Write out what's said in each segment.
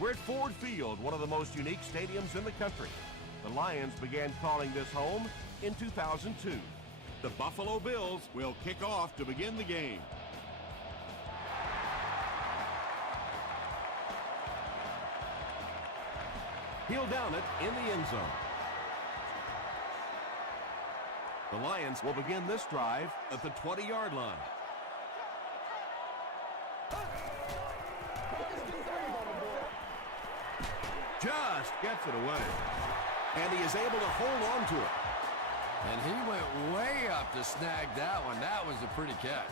We're at Ford Field, one of the most unique stadiums in the country. The Lions began calling this home in 2002. The Buffalo Bills will kick off to begin the game. He'll down it in the end zone. The Lions will begin this drive at the 20-yard line. Just gets it away. And he is able to hold on to it. And he went way up to snag that one. That was a pretty catch.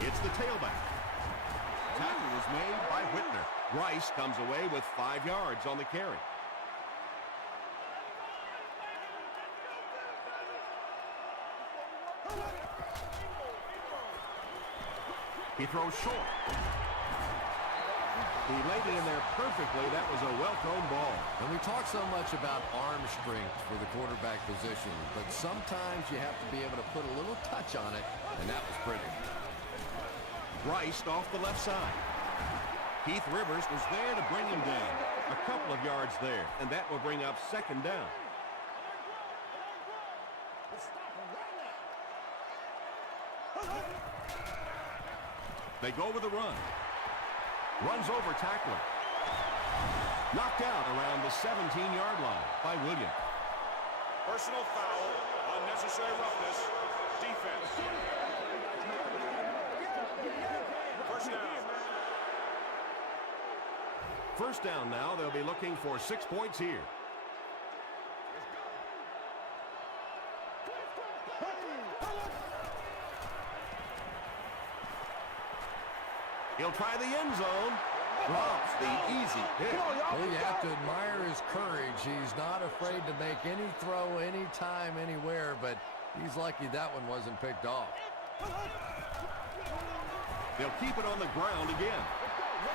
It's the tailback. Tackle was made by Whitner. Rice comes away with 5 yards on the carry. He throws short. He laid it in there perfectly. That was a well-thrown ball. And we talk so much about arm strength for the quarterback position, but sometimes you have to be able to put a little touch on it, and that was pretty. Rice off the left side. Keith Rivers was there to bring him down. A couple of yards there, and that will bring up second down. They go with a run. Runs over tackler. Knocked out around the 17-yard line by Williams. Personal foul, unnecessary roughness, defense. First down. First down now. They'll be looking for 6 points here. He'll try the end zone. Drops the easy hit. Well, you have to admire his courage. He's not afraid to make any throw, anytime, anywhere, but he's lucky that one wasn't picked off. They'll keep it on the ground again.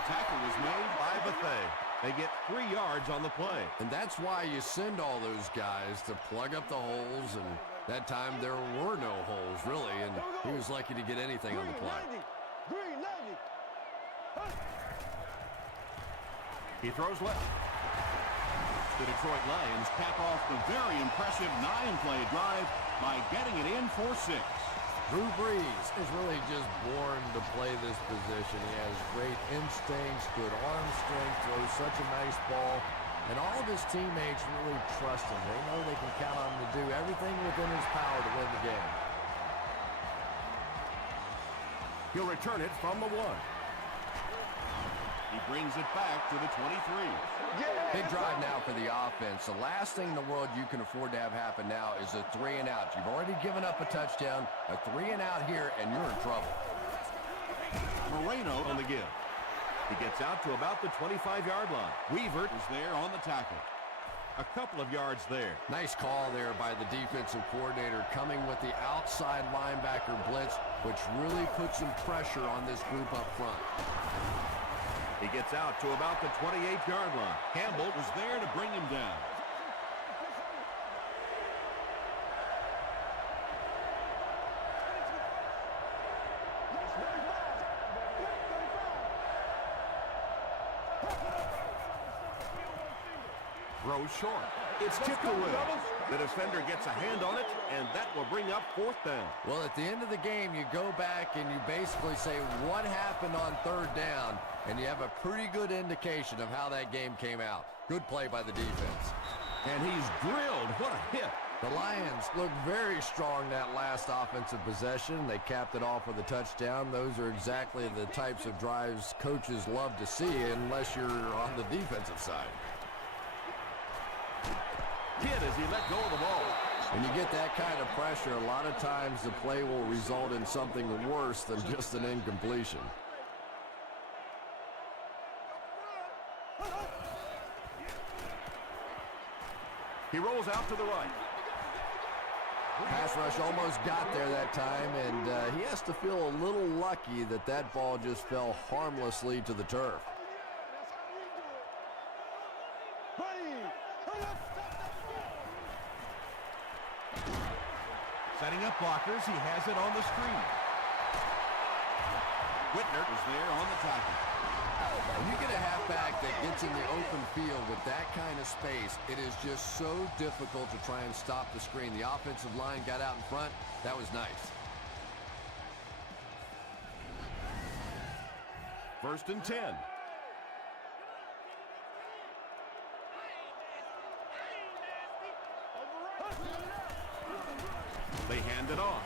Tackle was made by Bethea. They get 3 yards on the play. And that's why you send all those guys to plug up the holes, and that time there were no holes, really, and he was lucky to get anything on the play. He throws left. The Detroit Lions cap off the very impressive 9-play drive by getting it in for 6. Drew Brees is really just born to play this position. He has great instincts, good arm strength, throws such a nice ball, and all of his teammates really trust him. They know they can count on him to do everything within his power to win the game. He'll return it from the 1. He brings it back to the 23. Big drive now for the offense. The last thing in the world you can afford to have happen now is a 3-and-out. You've already given up a touchdown, a 3-and-out here, and you're in trouble. Moreno on the give. He gets out to about the 25-yard line. Weaver is there on the tackle. a couple of yards there. Nice call there by the defensive coordinator, coming with the outside linebacker blitz, which really puts some pressure on this group up front. He gets out to about the 28-yard line. Campbell was there to bring him down. Throws short. It's tipped away. The defender gets a hand on it, and that will bring up fourth down. Well, at the end of the game, you go back and you basically say what happened on third down, and you have a pretty good indication of how that game came out. Good play by the defense. And he's drilled. What a hit. The Lions look very strong that last offensive possession. They capped it off with a touchdown. Those are exactly the types of drives coaches love to see unless you're on the defensive side. Hit as he let go of the ball. When you get that kind of pressure, a lot of times the play will result in something worse than just an incompletion. He rolls out to the right. Pass rush almost got there that time, and he has to feel a little lucky that that ball just fell harmlessly to the turf. Setting up blockers, he has it on the screen. Whitner is there on the tackle. When you get a halfback that gets in the open field with that kind of space, it is just so difficult to try and stop the screen. The offensive line got out in front. That was nice. 1st and 10. They hand it off.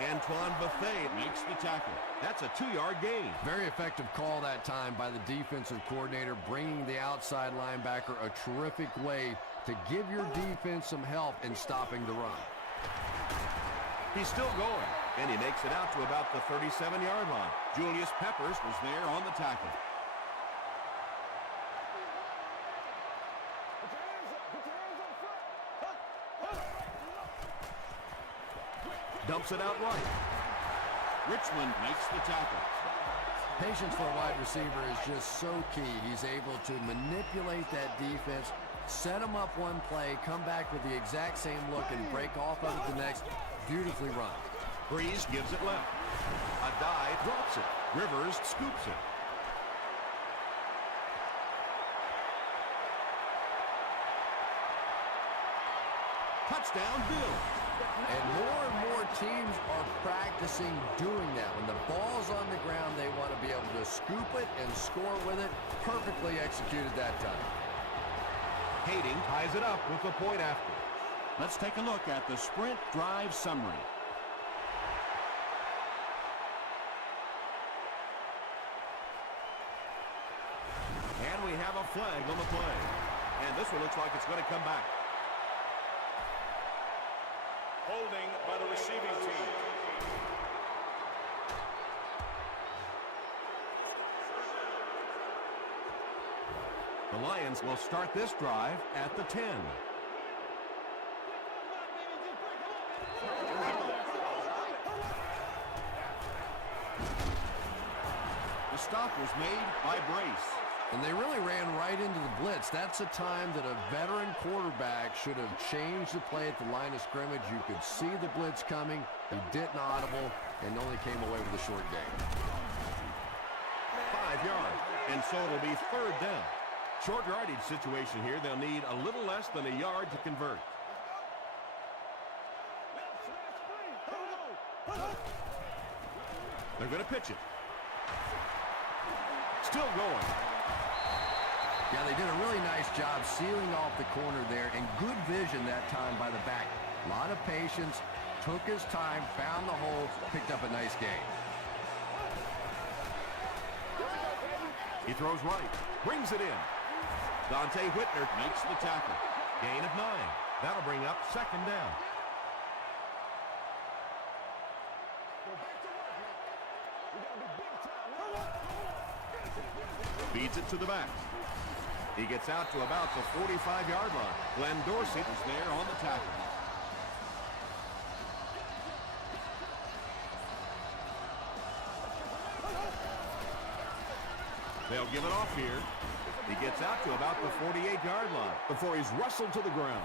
Antoine Bethea Makes the tackle. That's a 2-yard gain. Very effective call that time by the defensive coordinator, bringing the outside linebacker a terrific way to give your defense some help in stopping the run. He's still going, and he makes it out to about the 37-yard line. Julius Peppers was there on the tackle. Dumps it out right. Richmond makes the tackle. Patience for a wide receiver is just so key. He's able to manipulate that defense, set them up one play, come back with the exact same look, and break off of it the next. Beautifully run. Breeze gives it left. A dive drops it. Rivers scoops it. Touchdown, Bill. And more teams are practicing doing that. When the ball's on the ground, they want to be able to scoop it and score with it. Perfectly executed that time. Hayden ties it up with the point after. Let's take a look at the sprint drive summary. And we have a flag on the play. And this one looks like it's going to come back. Holding by the receiving team. The Lions will start this drive at the 10. The stop was made by Brace. And they really ran right into the blitz. That's a time that a veteran quarterback should have changed the play at the line of scrimmage. You could see the blitz coming. He didn't audible and only came away with a short gain. 5 yards. And so it'll be 3rd down. Short yardage situation here. They'll need a little less than a yard to convert. They're going to pitch it. Still going. Yeah, they did a really nice job sealing off the corner there, and good vision that time by the back. A lot of patience, took his time, found the hole, picked up a nice gain. He throws right. Brings it in. Dante Whitner Makes the tackle. gain of 9. That'll bring up 2nd down. Feeds it to the back. He gets out to about the 45-yard line. Glenn Dorsey is there on the tackle. They'll give it off here. He gets out to about the 48-yard line before he's wrestled to the ground.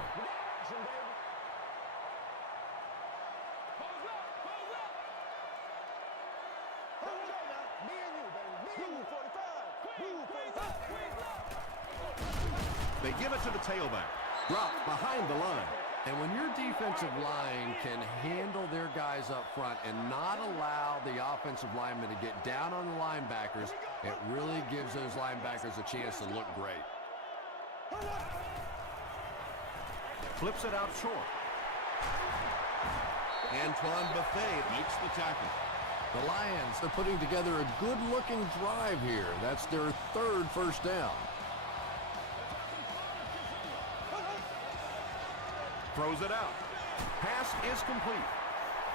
They give it to the tailback. Dropped behind the line. And when your defensive line can handle their guys up front and not allow the offensive linemen to get down on the linebackers, it really gives those linebackers a chance to look great. Flips it out short. Antoine Bethea Makes the tackle. The Lions, they're putting together a good-looking drive here. That's their 3rd first down. throws it out. Pass is complete.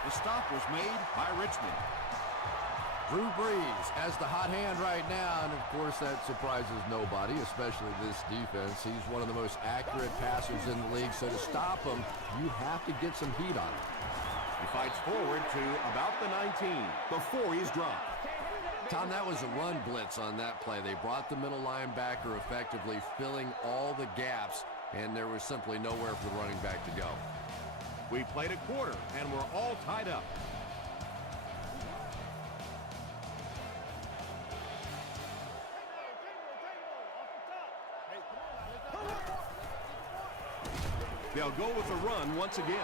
The stop was made by Richmond. Drew Brees has the hot hand right now, and of course that surprises nobody, especially this defense. He's one of the most accurate passers in the league, so to stop him, you have to get some heat on him. He fights forward to about the 19 before he's dropped. Tom, that was a run blitz on that play. They brought the middle linebacker effectively filling all the gaps, and there was simply nowhere for the running back to go. We played a quarter, and we're all tied up. They'll go with the run once again.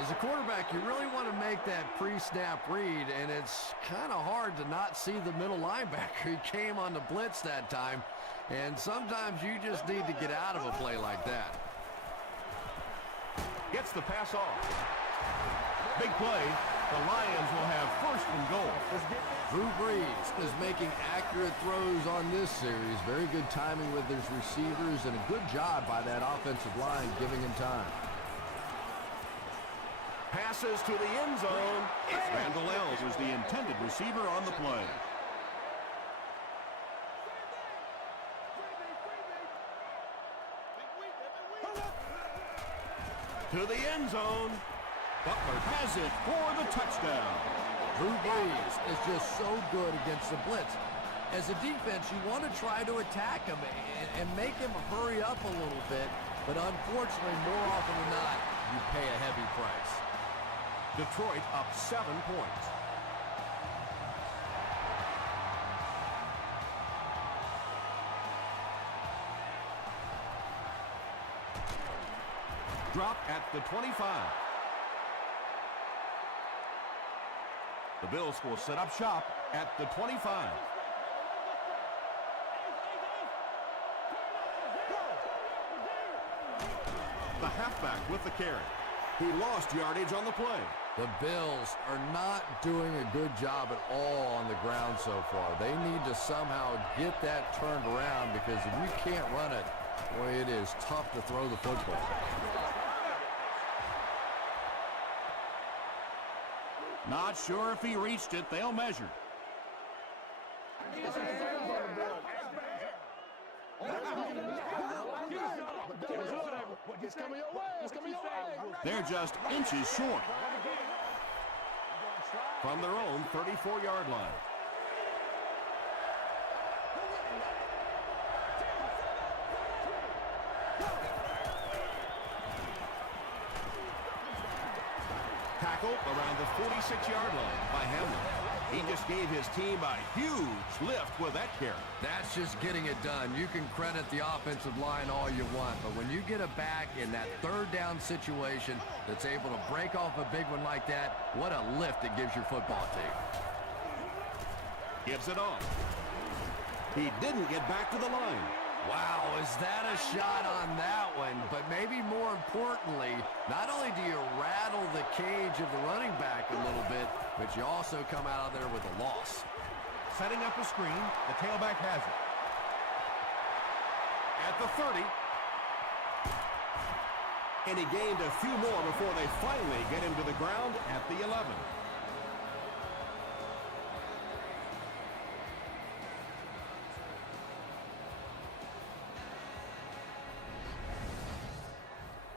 As a quarterback, you really want to make that pre-snap read, and it's kind of hard to not see the middle linebacker. He came on the blitz that time, and sometimes you just need to get out of a play like that. Gets the pass off. Big play. The Lions will have first and goal. Drew Brees is making accurate throws on this series. Very good timing with his receivers and a good job by that offensive line giving him time. Passes to the end zone. Randall Ells was the intended receiver on the play. To the end zone. Butler has it for the touchdown. Drew Brees is just so good against the blitz. As a defense, you want to try to attack him and make him hurry up a little bit, but unfortunately, more often than not, you pay a heavy price. Detroit up 7 points. Drop at the 25. The Bills will set up shop at the 25. The halfback with the carry. He lost yardage on the play. The Bills are not doing a good job at all on the ground so far. They need to somehow get that turned around, because if you can't run it, boy, it is tough to throw the football. Not sure if he reached it. They'll measure. They're just inches short. From their own 34-yard line. Tackle around the 46-yard line by Hamlin. He just gave his team a huge lift with that carry. That's just getting it done. You can credit the offensive line all you want, but when you get a back in that third down situation that's able to break off a big one like that, what a lift it gives your football team. Gives it off. He didn't get back to the line. Wow, is that a shot on that one? But maybe more importantly, not only do you rattle the cage of the running back a little bit, but you also come out of there with a loss. Setting up a screen, the tailback has it. At the 30. And he gained a few more before they finally get him to the ground at the 11.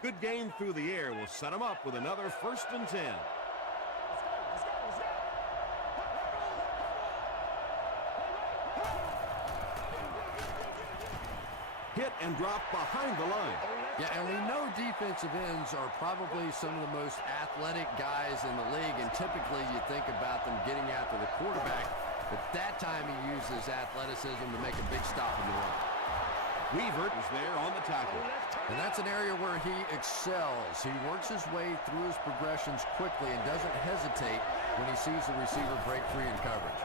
Good gain through the air will set him up with another 1st and 10. Hit and drop behind the line. Yeah, and we know defensive ends are probably some of the most athletic guys in the league, and typically you think about them getting after the quarterback, but that time he uses athleticism to make a big stop in the run. Weaver is there on the tackle. And that's an area where he excels. He works his way through his progressions quickly and doesn't hesitate when he sees the receiver break free in coverage.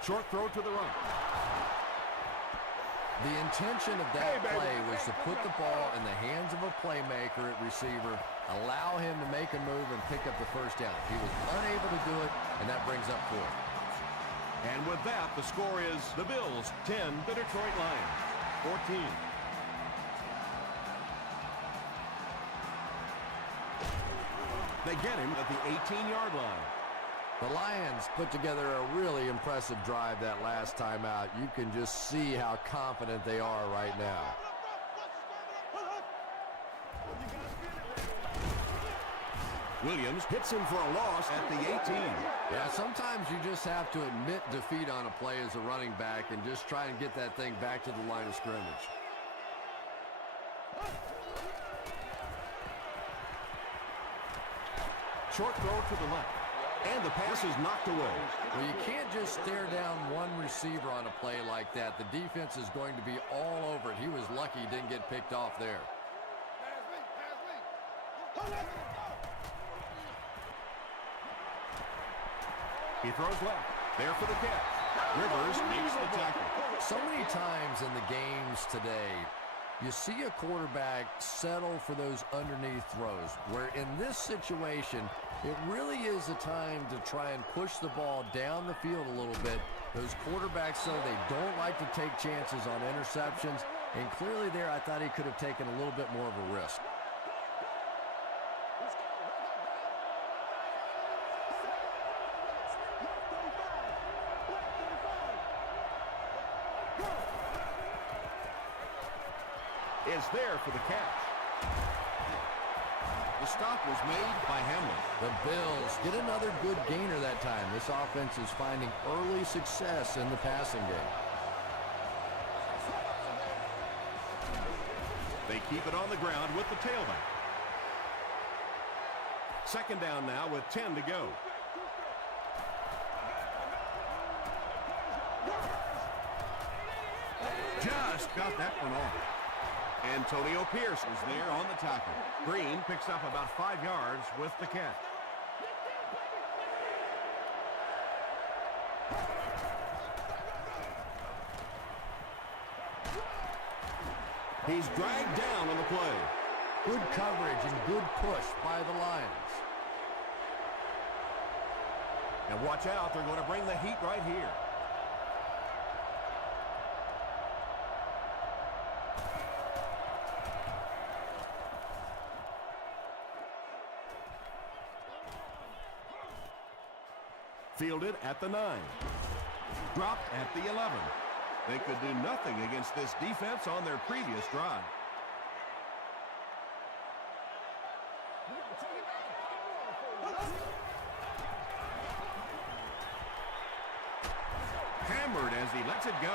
Short throw to the right. The intention of that play was to put the ball in the hands of a playmaker at receiver, allow him to make a move and pick up the first down. He was unable to do it, and that brings up 4. And with that, the score is the Bills 10, the Detroit Lions 14. They get him at the 18-yard line. The Lions put together a really impressive drive that last time out. You can just see how confident they are right now. Williams hits him for a loss at the 18. Yeah, sometimes you just have to admit defeat on a play as a running back and just try and get that thing back to the line of scrimmage. Short throw to the left. And the pass is knocked away. Well, you can't just stare down one receiver on a play like that. The defense is going to be all over it. He was lucky he didn't get picked off there. He throws left. There for the catch. Rivers makes the tackle. So many times in the games today, you see a quarterback settle for those underneath throws, where in this situation, it really is a time to try and push the ball down the field a little bit. Those quarterbacks, though, they don't like to take chances on interceptions, and clearly there I thought he could have taken a little bit more of a risk. Is there for the catch. The stop was made by Hamlin. The Bills get another good gainer that time. This offense is finding early success in the passing game. They keep it on the ground with the tailback. Second down now with 10 to go. Just got that one off. Antonio Pierce is there on the tackle. Green picks up about 5 yards with the catch. He's dragged down on the play. Good coverage and good push by the Lions. And watch out, they're going to bring the heat right here. Fielded at the 9. Dropped at the 11. They could do nothing against this defense on their previous drive. Hammered as he lets it go.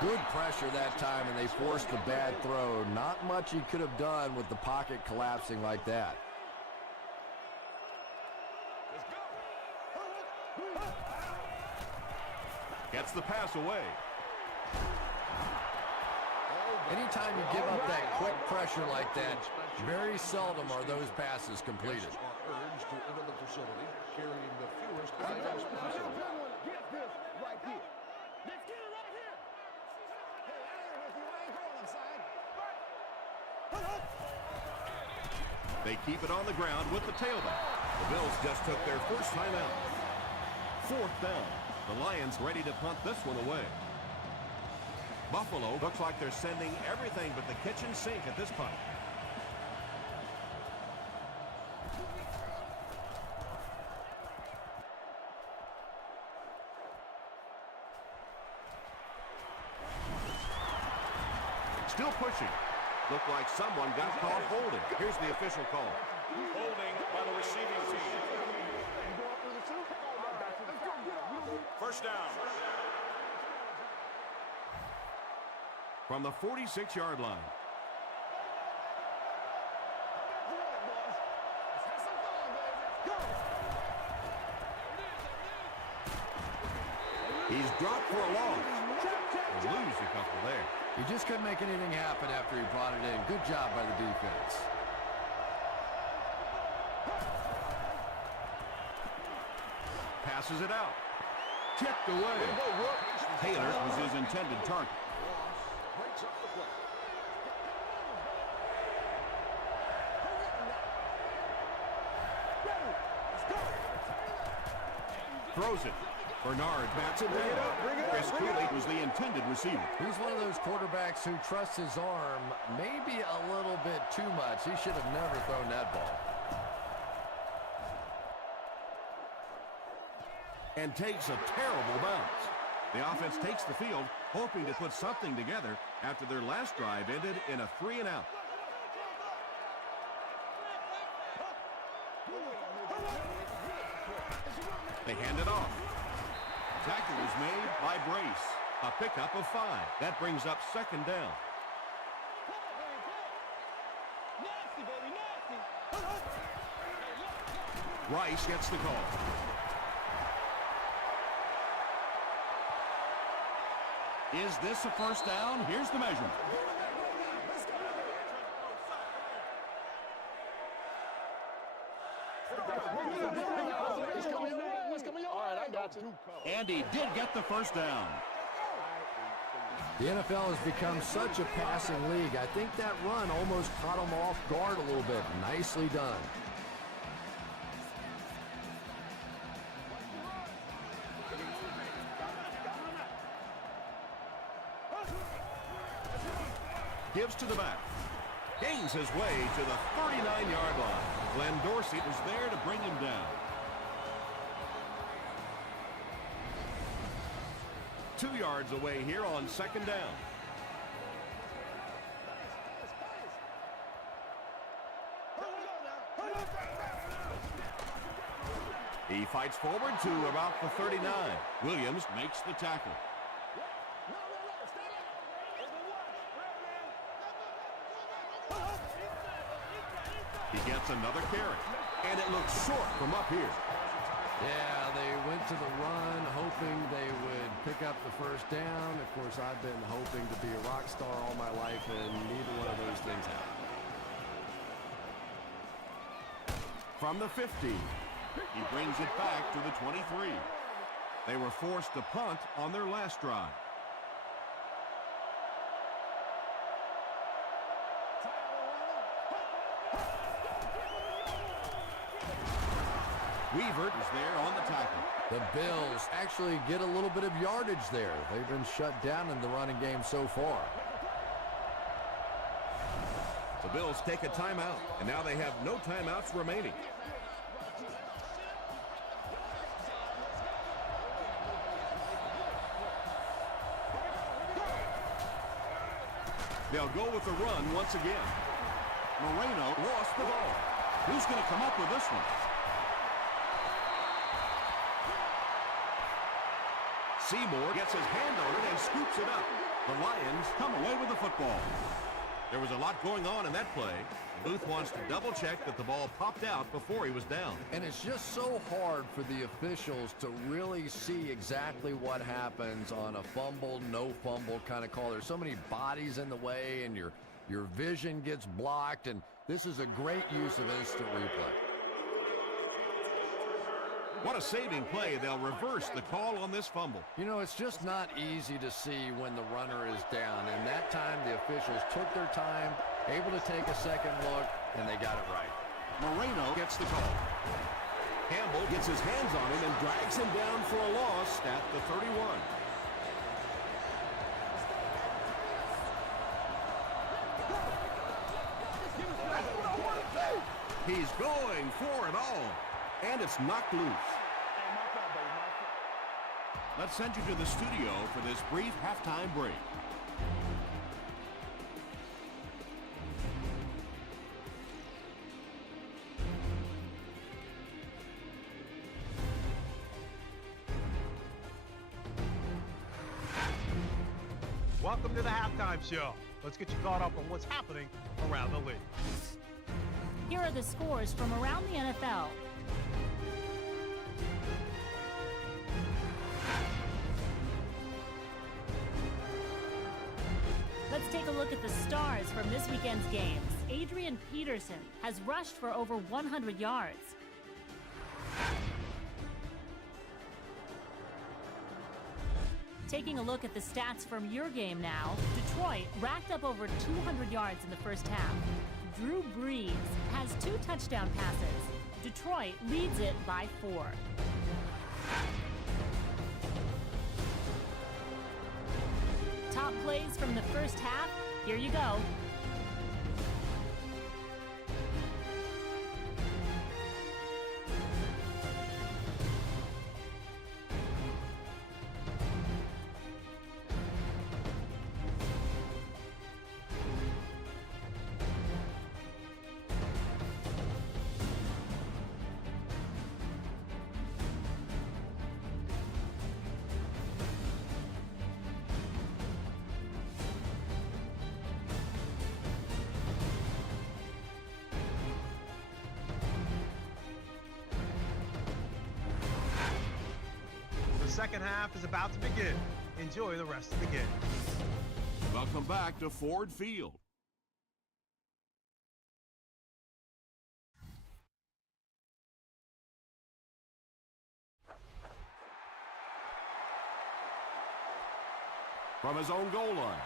Good pressure that time, and they forced the bad throw. Not much he could have done with the pocket collapsing like that. Gets the pass away. Anytime you give up that quick pressure like that, very seldom are those passes completed. Are urged to enter the facility carrying the fewest items possible. Get this right here. Let's get it right here. Hey, I ain't with you. I ain't going inside. They keep it on the ground with the tailback. The Bills just took their first time out. Fourth down. The Lions ready to punt this one away. Buffalo looks like they're sending everything but the kitchen sink at this punt. Still pushing. Looked like someone got caught holding. Here's the official call. Holding by the receiving team. First down. From the 46-yard line. He's dropped for a loss. They lose a couple there. He just couldn't make anything happen after he brought it in. Good job by the defense. Passes it out. Tipped away. Taylor was his intended target. Breaks up the play. Throws it. Bernard bats it down. Chris Cooley was the intended receiver. He's one of those quarterbacks who trusts his arm maybe a little bit too much. He should have never thrown that ball. And takes a terrible bounce. The offense takes the field, hoping to put something together after their last drive ended in a 3-and-out. They hand it off. Tackle was made by Brace. A pickup of 5. That brings up second down. Nasty, baby, nasty. Rice gets the call. Is this a first down? Here's the measurement. And he did get the first down. The NFL has become such a passing league. I think that run almost caught him off guard a little bit. Nicely done. Gives to the back. Gains his way to the 39-yard line. Glenn Dorsey Was there to bring him down. 2 yards away here on second down. He fights forward to about the 39. Williams Makes the tackle. He gets another carry. And it looks short from up here. Yeah, they went to the run hoping they would pick up the first down. Of course, I've been hoping to be a rock star all my life, and neither one of those things happened. From the 50. He brings it back to the 23. They were forced to punt on their last drive. Weaver Is there on the tackle. The Bills actually get a little bit of yardage there. They've been shut down in the running game so far. The Bills take a timeout, and now they have no timeouts remaining. They'll go with the run once again. Moreno Lost the ball. Who's going to come up with this one? Seymour gets his hand on it and scoops it up. The Lions Come away with the football. There was a lot going on in that play. Booth wants to double-check that the ball popped out before he was down. And it's just so hard for the officials to really see exactly what happens on a fumble, no fumble kind of call. There's so many bodies in the way, and your vision gets blocked, and this is a great use of instant replay. What a saving play. They'll reverse the call on this fumble. You know, it's just not easy to see when the runner is down, and that time the officials took their time, able to take a second look, and they got it right. Moreno Gets the call. Campbell gets his hands on him and drags him down for a loss at the 31. He's going for it all, and it's knocked loose. Let's send you to the studio for this brief halftime break. Welcome to the halftime show. Let's get you caught up on what's happening around the league. Here are the scores from around the NFL. Let's take a look at the stars from this weekend's games. Adrian Peterson has rushed for over 100 yards. Taking a look at the stats from your game now, Detroit racked up over 200 yards in the first half. Drew Brees has 2 touchdown passes. Detroit leads it by 4. Top plays from the first half, here you go. second half is about to begin. Enjoy the rest of the game. Welcome back to Ford Field. From his own goal line.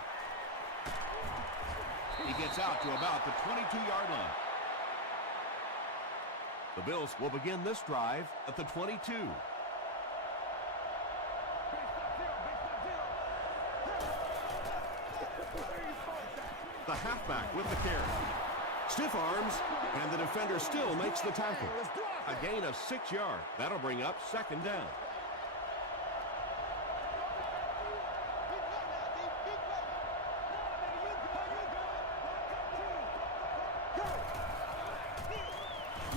He gets out to about the 22-yard line. The Bills will begin this drive at the 22. The halfback with the carry. Stiff arms, and the defender still makes the tackle. A gain of 6 yards. That'll bring up second down.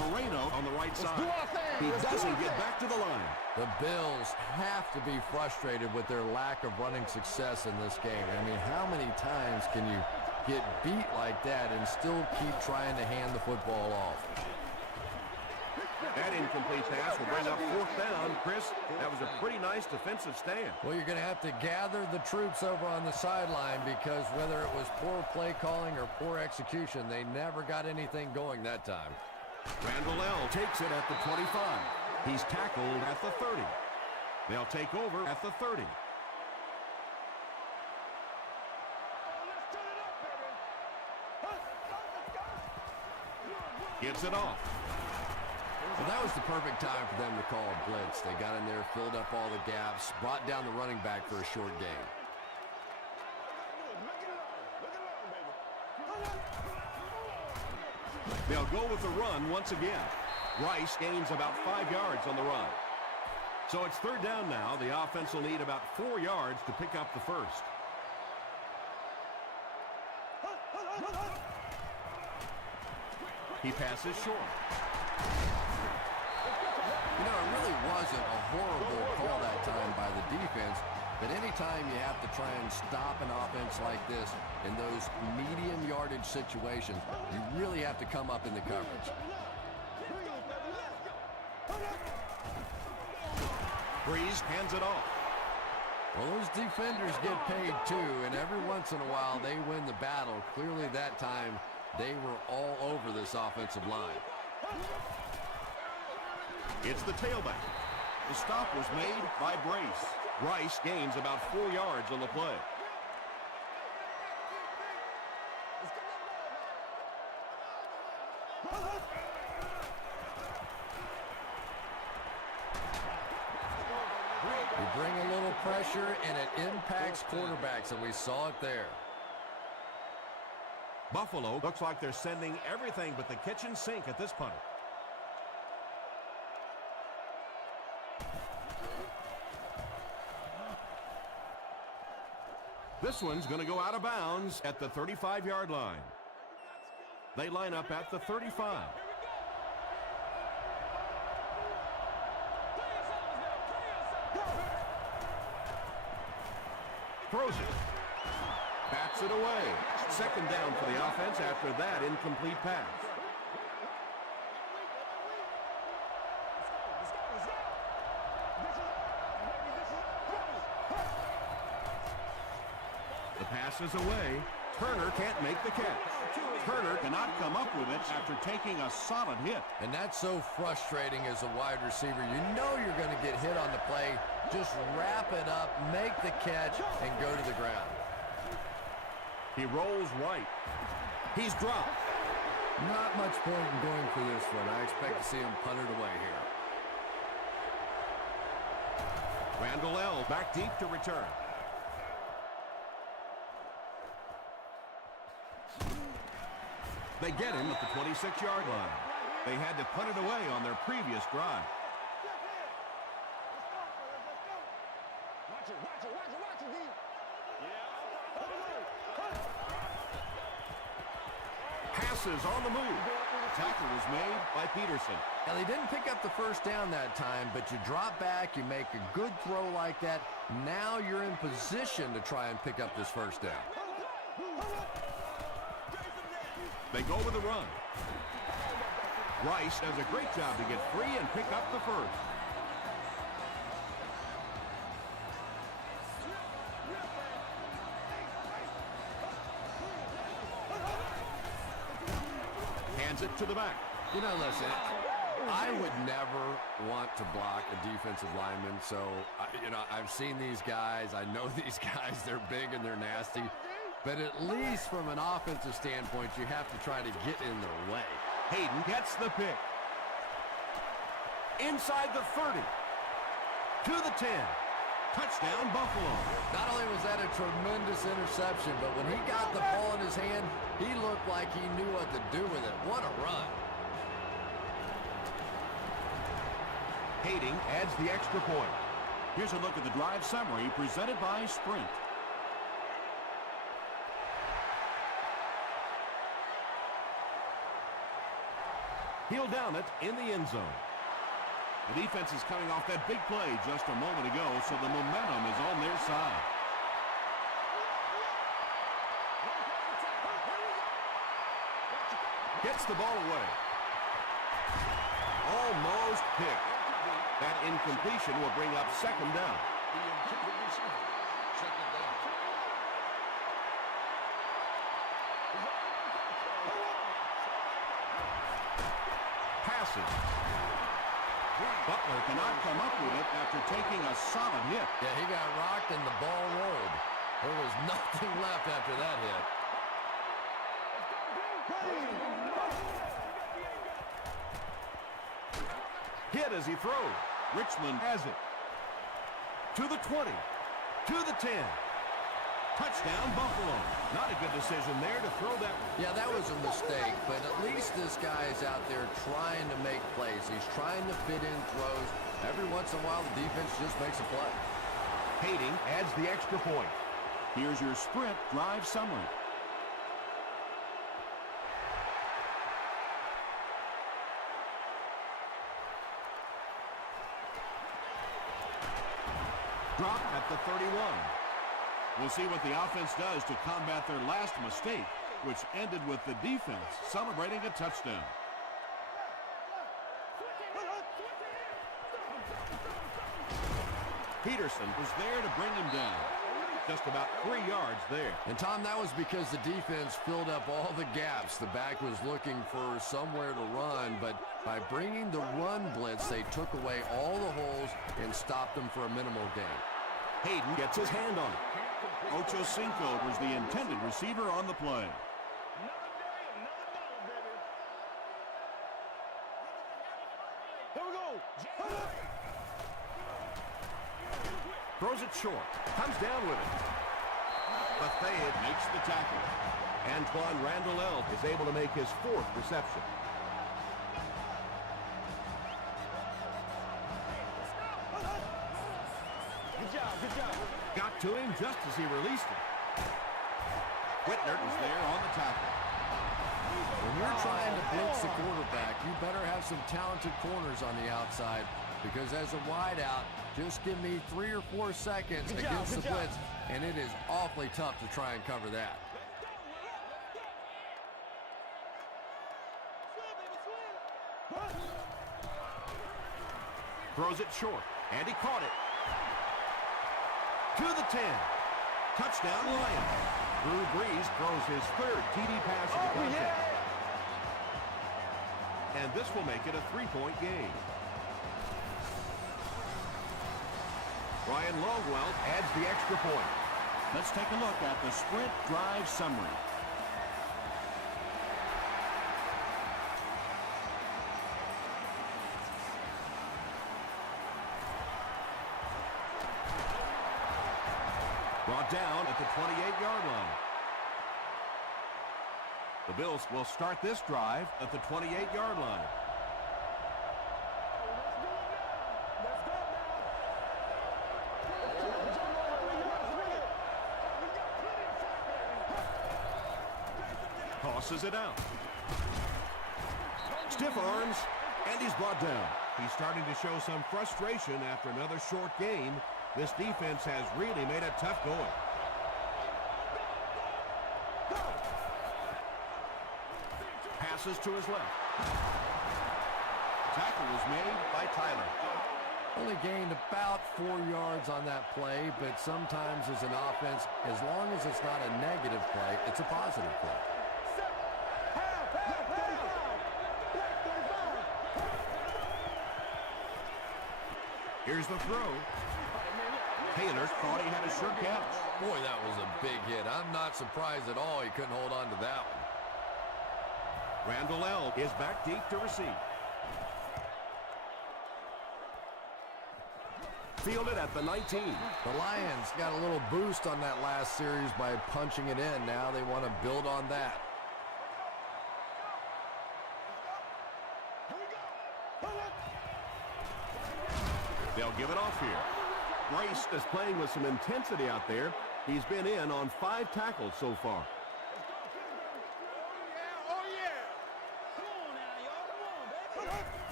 Moreno on the right side. He doesn't get back to the line. The Bills have to be frustrated with their lack of running success in this game. I mean, how many times can you get beat like that and still keep trying to hand the football off? That incomplete pass will bring up fourth down. Chris, that was a pretty nice defensive stand. Well, you're going to have to gather the troops over on the sideline because whether it was poor play calling or poor execution, they never got anything going that time. Randall L. takes it at the 25. He's tackled at the 30. They'll take over at the 30. Gives it off. Well, that was the perfect time for them to call a blitz. They got in there, filled up all the gaps, brought down the running back for a short gain. They'll go with the run once again. Rice gains about 5 yards on the run. So it's third down now. The offense will need about 4 yards to pick up the first. He passes short. You know, it really wasn't a horrible call that time by the defense, but anytime you have to try and stop an offense like this in those medium yardage situations, you really have to come up in the coverage. Breeze hands it off. Well, those defenders get paid too, and every once in a while they win the battle. Clearly that time they were all over this offensive line. It's the tailback. The stop was made by Brace. Rice gains about 4 yards on the play. You bring a little pressure and it impacts quarterbacks, and we saw it there. Buffalo looks like they're sending everything but the kitchen sink at this punter. This one's going to go out of bounds at the 35-yard line. They line up at the 35. Throws it. Bats it away. Second down for the offense after that incomplete pass. The pass is away. Turner can't make the catch. Turner cannot come up with it after taking a solid hit. And that's so frustrating as a wide receiver. You know you're going to get hit on the play. Just wrap it up, make the catch, and go to the ground. He rolls right. He's dropped. Not much point in going for this one. I expect to see him punt it away here. Randall L. back deep to return. They get him at the 26-yard line. They had to punt it away on their previous drive. Passes on the move. Tackle was made by Peterson. Now, they didn't pick up the first down that time, but you drop back, you make a good throw like that. Now you're in position to try and pick up this first down. They go with a run. Rice does a great job to get free and pick up the first. Hands it to the back. You know, listen, I would never want to block a defensive lineman. So, I've seen these guys. I know these guys. They're big and they're nasty. But at least from an offensive standpoint, you have to try to get in their way. Hayden gets the pick. Inside the 30. To the 10. Touchdown, Buffalo. Not only was that a tremendous interception, but when he got the ball in his hand, he looked like he knew what to do with it. What a run. Hayden adds the extra point. Here's a look at the drive summary presented by Sprint. He'll down it in the end zone. The defense is coming off that big play just a moment ago, so the momentum is on their side. Gets the ball away. Almost picked. That incompletion will bring up second down. The intended receiver. Second down. Passes. Butler cannot come up with it after taking a solid hit. Yeah, he got rocked and the ball rolled. There was nothing left after that hit. Hit as he throws. Richmond has it. To the 20. To the 10. Touchdown, Buffalo. Not a good decision there to throw that one. Yeah, that was a mistake, but at least this guy is out there trying to make plays. He's trying to fit in throws. Every once in a while, the defense just makes a play. Hayden adds the extra point. Here's your Sprint drive summary. Drop at the 31. We'll see what the offense does to combat their last mistake, which ended with the defense celebrating a touchdown. Peterson was there to bring him down. Just about 3 yards there. And, Tom, that was because the defense filled up all the gaps. The back was looking for somewhere to run, but by bringing the run blitz, they took away all the holes and stopped them for a minimal gain. Hayden gets his hand on it. Ocho Cinco was the intended receiver on the play. Here we go. Throws it short. Comes down with it. Bethea makes the tackle. Antoine Randall is able to make his 4th reception. Good job. Got to him just as he released it. Whitner was there on the tackle. When you're trying to blitz the quarterback, you better have some talented corners on the outside, because as a wideout, just give me 3 or 4 seconds against the blitz, and it is awfully tough to try and cover that. Throws it short, and he caught it. To the 10. Touchdown, Lions. Drew Brees throws his 3rd TD pass of the contest. And this will make it a 3-point game. Ryan Longwell adds the extra point. Let's take a look at the Sprint drive summary. Brought down at the 28-yard line. The Bills will start this drive at the 28-yard line. Tosses it out. Stiff arms, and he's brought down. He's starting to show some frustration after another short game. This defense has really made it tough going. Passes to his left. Tackle was made by Tyler. Only gained about 4 yards on that play, but sometimes as an offense, as long as it's not a negative play, it's a positive play. Here's the throw. Taylor thought he had a sure catch. Boy, that was a big hit. I'm not surprised at all he couldn't hold on to that one. Randall L. is back deep to receive. Fielded at the 19. The Lions got a little boost on that last series by punching it in. Now they want to build on that. They'll give it off here. Grace is playing with some intensity out there. He's been in on 5 tackles so far.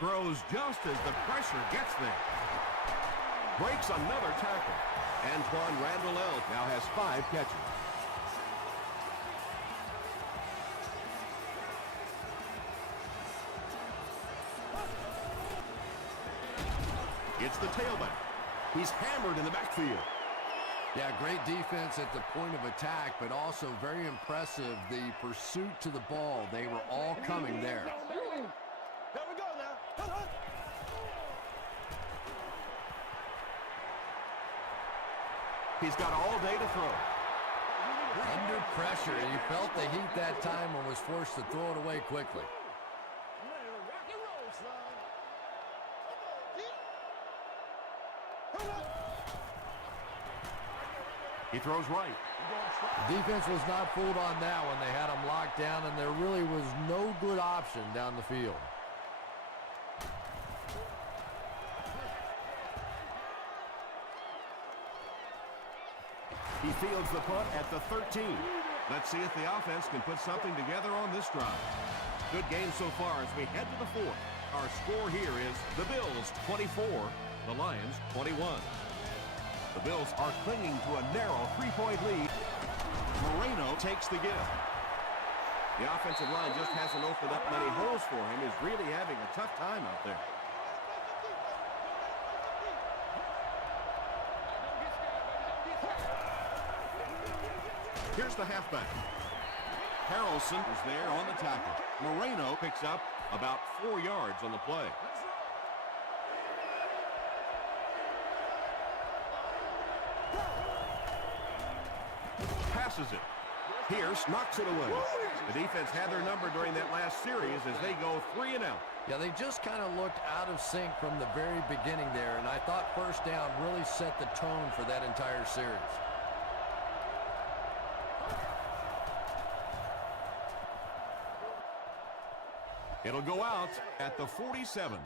Throws just as the pressure gets there. Breaks another tackle. Antoine Randall L. now has 5 catches. It's the tailback. He's hammered in the backfield. Yeah, great defense at the point of attack, but also very impressive the pursuit to the ball. They were all coming there. There we go now. He's got all day to throw. Under pressure, he felt the heat that time and was forced to throw it away quickly. He throws right. Defense was not fooled on that one. They had him locked down, and there really was no good option down the field. He fields the punt at the 13. Let's see if the offense can put something together on this drive. Good game so far as we head to the 4th. Our score here is the Bills 24, the Lions 21. The Bills are clinging to a narrow 3-point lead. Moreno takes the give. The offensive line just hasn't opened up many holes for him. He's really having a tough time out there. Here's the halfback. Harrelson is there on the tackle. Moreno picks up about 4 yards on the play. Passes it. Pierce knocks it away. The defense had their number during that last series as they go 3 and out. Yeah, they just kind of looked out of sync from the very beginning there, and I thought first down really set the tone for that entire series. It'll go out at the 47.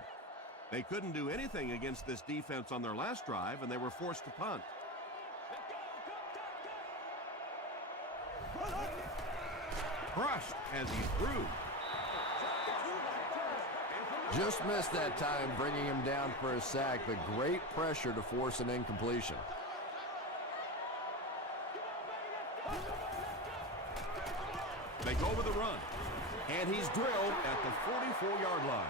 They couldn't do anything against this defense on their last drive, and they were forced to punt. Crushed as he threw. Just missed that time, bringing him down for a sack, but great pressure to force an incompletion. They go with the run, and he's drilled at the 44-yard line.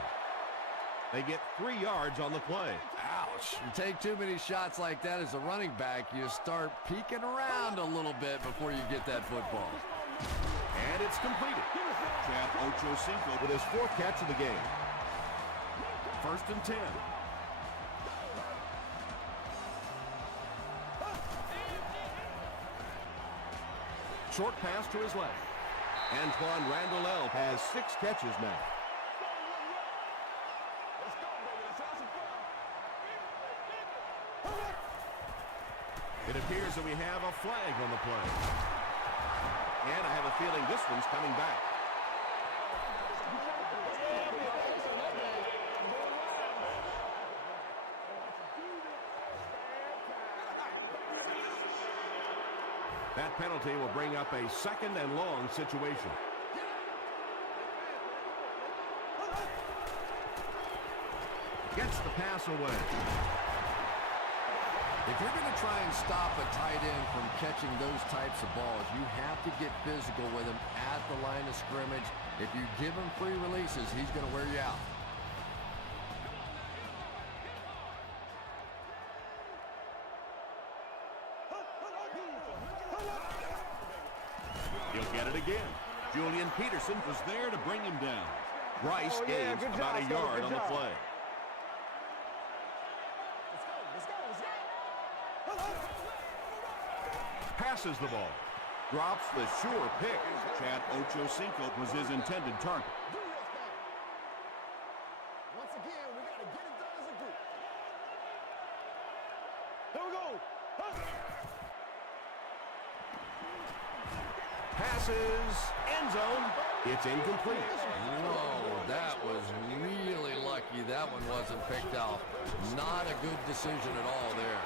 They get 3 yards on the play. Ouch. You take too many shots like that as a running back, you start peeking around a little bit before you get that football. And it's completed. Chad Ochocinco with his 4th catch of the game. 1st and 10. Short pass to his left. Antoine Randall L. has 6 catches now. It appears that we have a flag on the play. And I have a feeling this one's coming back. That penalty will bring up a 2nd and long situation. Gets the pass away. If you're going to try and stop a tight end from catching those types of balls, you have to get physical with him at the line of scrimmage. If you give him free releases, he's going to wear you out. He'll get it again. Julian Peterson was there to bring him down. Rice gains about a yard on the play. passes the ball. Drops the sure pick. Chad Ochocinco was his intended target. Do your thing. Once again, we got to get it done as a group. Here we go. Passes. End zone. It's incomplete. Whoa, that was really lucky that one wasn't picked out. Not a good decision at all there.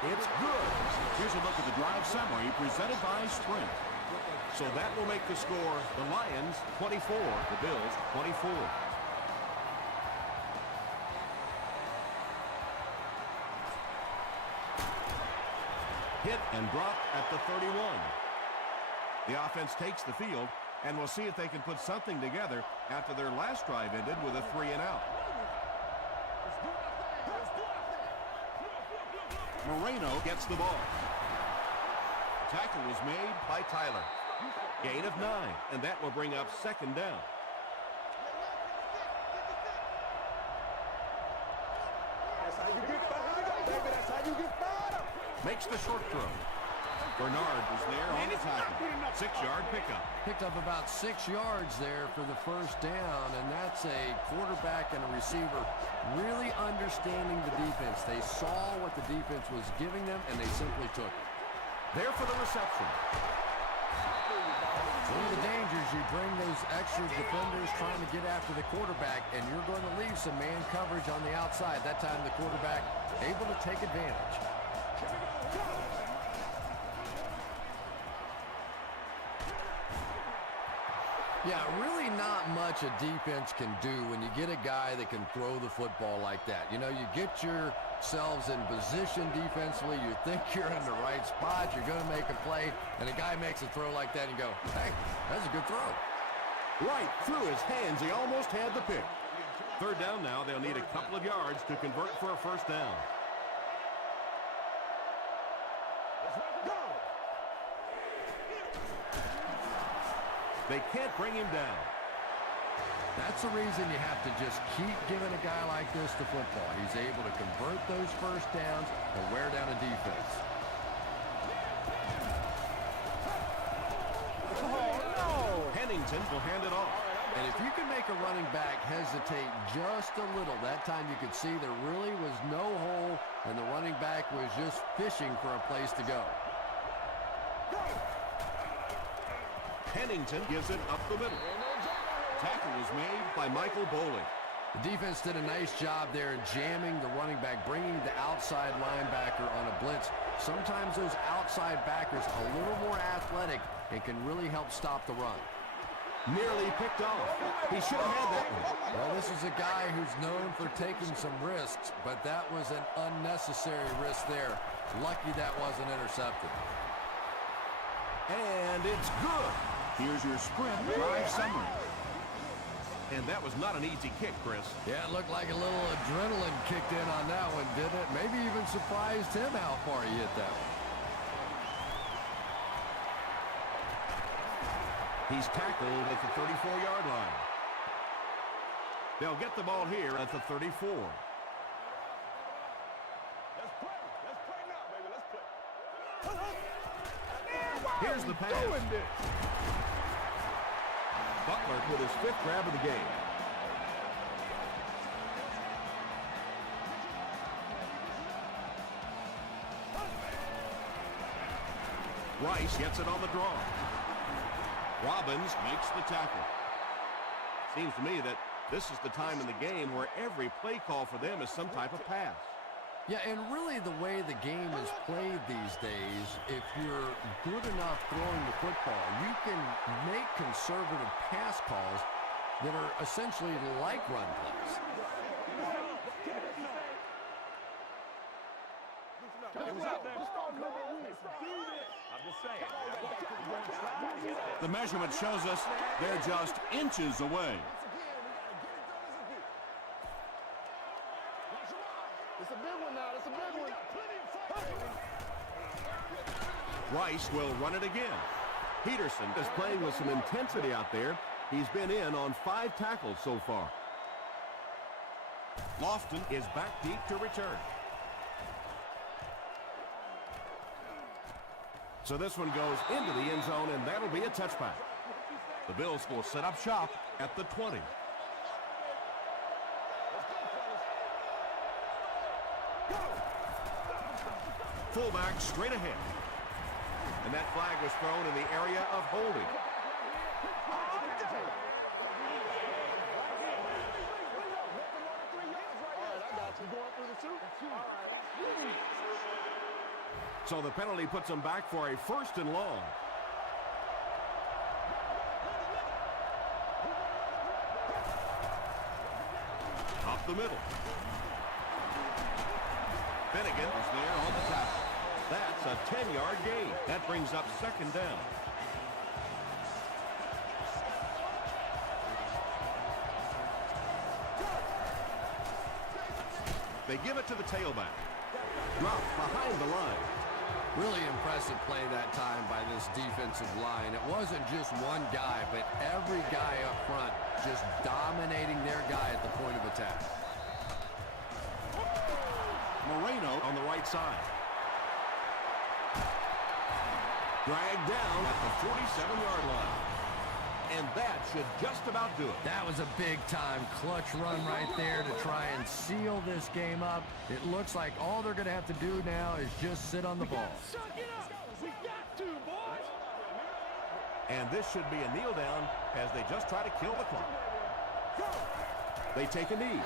It's good. Here's a look at the drive summary presented by Sprint. So that will make the score the Lions 24, the Bills 24. Hit and dropped at the 31. The offense takes the field, and we'll see if they can put something together after their last drive ended with a 3-and-out. Moreno gets the ball. Tackle was made by Tyler. Gain of 9, and that will bring up second down. That's how you get fired up, baby. That's how you get fired up. Makes the short throw. Bernard was there on the tackle. 6-yard pickup. Picked up about 6 yards there for the first down, and that's a quarterback and a receiver really understanding the defense. They saw what the defense was giving them, and they simply took it. There for the reception. One of the dangers, you bring those extra defenders trying to get after the quarterback, and you're going to leave some man coverage on the outside. That time the quarterback able to take advantage. Yeah, really not much a defense can do when you get a guy that can throw the football like that. You know, you get yourselves in position defensively, you think you're in the right spot, you're going to make a play, and a guy makes a throw like that and you go, hey, that's a good throw. Right through his hands. He almost had the pick. Third down now. They'll need a couple of yards to convert for a first down. They can't bring him down. That's the reason you have to just keep giving a guy like this the football. He's able to convert those first downs and wear down a defense. Pennington will hand it off. And if you can make a running back hesitate just a little, that time you could see there really was no hole, and the running back was just fishing for a place to go. Pennington gives it up the middle. Tackle was made by Michael Bowling. The defense did a nice job there jamming the running back, bringing the outside linebacker on a blitz. Sometimes those outside backers a little more athletic and can really help stop the run. Nearly picked off. He should have had that one. Well, this is a guy who's known for taking some risks, but that was an unnecessary risk there. Lucky that wasn't intercepted. And it's good. Here's your Sprint drive summary. And that was not an easy kick, Chris. Yeah, it looked like a little adrenaline kicked in on that one, didn't it? Maybe even surprised him how far he hit that one. He's tackled at the 34-yard line. They'll get the ball here at the 34. Let's play. Let's play now, baby. Let's play. Here's the pass. Butler with his 5th grab of the game. Rice gets it on the draw. Robbins makes the tackle. Seems to me that this is the time in the game where every play call for them is some type of pass. Yeah, and really the way the game is played these days, if you're good enough throwing the football, you can make conservative pass calls that are essentially like run plays. The measurement shows us they're just inches away. It's a big one now. It's a big one. Rice will run it again. Peterson is playing with some intensity out there. He's been in on 5 tackles so far. Lofton is back deep to return. So this one goes into the end zone, and that'll be a touchback. The Bills will set up shop at the 20. Fullback straight ahead. And that flag was thrown in the area of holding. So the penalty puts them back for a 1st and long. Up the middle. Finnegan is there on the tackle. That's a 10-yard gain. That brings up 2nd down. They give it to the tailback. Dropped behind the line. Really impressive play that time by this defensive line. It wasn't just one guy, but every guy up front just dominating their guy at the point of attack. Moreno on the right side. Dragged down at the 47-yard line. And that should just about do it. That was a big-time clutch run right there to try and seal this game up. It looks like all they're going to have to do now is just sit on the ball. And this should be a kneel down as they just try to kill the clock. They take a knee.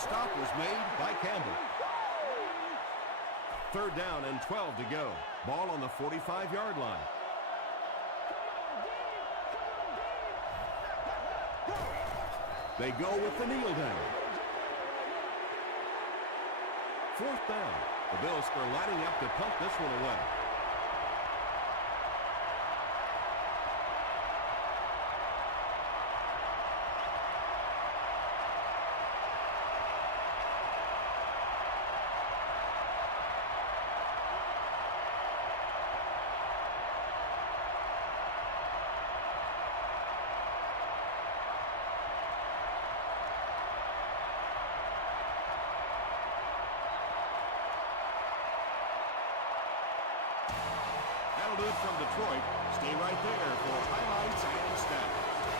Stop was made by Campbell. 3rd down and 12 to go. Ball on the 45-yard line. They go with the kneel down. 4th down. The Bills are lining up to punt this one away. That'll do it from Detroit. Stay right there for highlights and stats.